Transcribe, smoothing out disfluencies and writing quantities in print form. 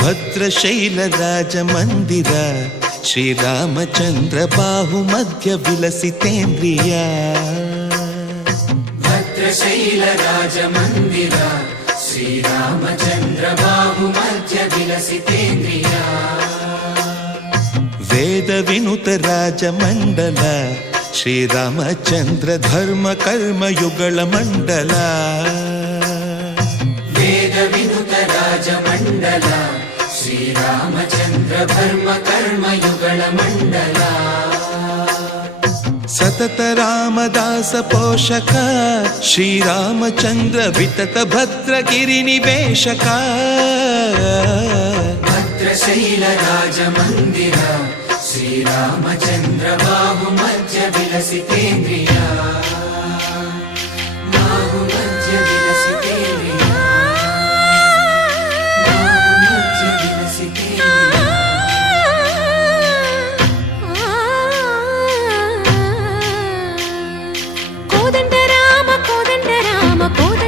ಭದ್ರಶೈಲ ರಾಜ ಮಂದಿರ ಶ್ರೀರಾಮಚಂದ್ರ ಬಾಹು ಮಧ್ಯ ವಿಲಸಿತೇಂದ್ರಿಯ. ಭದ್ರಶೈಲ ರಾಜ ಮಂದಿರ ಶ್ರೀರಾಮಚಂದ್ರ ಬಾಹು ಮಧ್ಯ ವಿಲಸಿತೇಂದ್ರಿಯ. ವೇದ ವಿನುತ ರಾಜ ಮಂಡಲ ಶ್ರೀರಾಮಚಂದ್ರ ಧರ್ಮ ಕರ್ಮ ಯುಗಳ ಮಂಡಲ. ವೇದ ವಿನುತ ರಾಜ ಮಂಡಲ ಶ್ರೀರಾಮಚಂದ್ರ ಧರ್ಮ ಕರ್ಮ ಯುಗಳ ಮಂಡಲ. ಸತತ ರಾಮದಾಸ ಪೋಷಕ ಶ್ರೀರಾಮಚಂದ್ರ ವಿತತ ಭದ್ರಗಿರಿ ನಿವೇಶಕ. ಭದ್ರಶೈಲ ರಾಜ ಮಂದಿರ ಶ್ರೀರಾಮಚಂದ್ರ ಬಾಹು ಮಧ್ಯ ವಿಲಸಿತೇ